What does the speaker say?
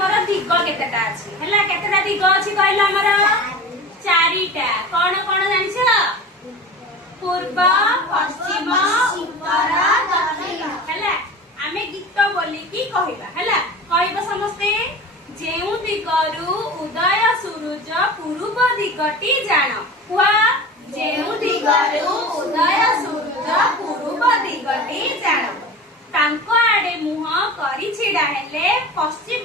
हमर दिग केतेटा अछि हला केतेटा दिग अछि कहला हमर चारिटा कोन कोन जानि छ पूर्व पश्चिम उत्तर दक्षिण हला आमे गीत बोली की कहिबा हला कहिबा समस्ते जेउ दिगरु उदय सूरज पूर्व दिगटी जान हुआ जेउ दिगरु उदय सूरज पूर्व दिगटी जान तांको आडे मुह करी छिडा हेले पश्चिम